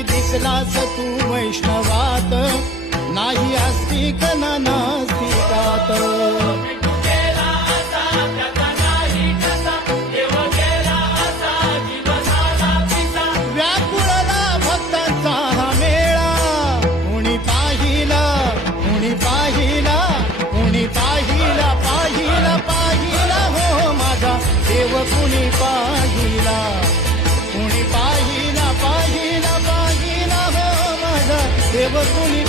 कधी दिसलास तू वैष्णवात, नाही आस्तिक ना नास्तिकात. व्याकुळला भक्तांचा हा मेळा, कुणी पाहिला कुणी पाहिला कुणी पाहिला पाहिला पाहिला हो माझा देव कुणी पाहिला, कुणी पाहिला पाहिला पाहिला हो माझा देव कुणी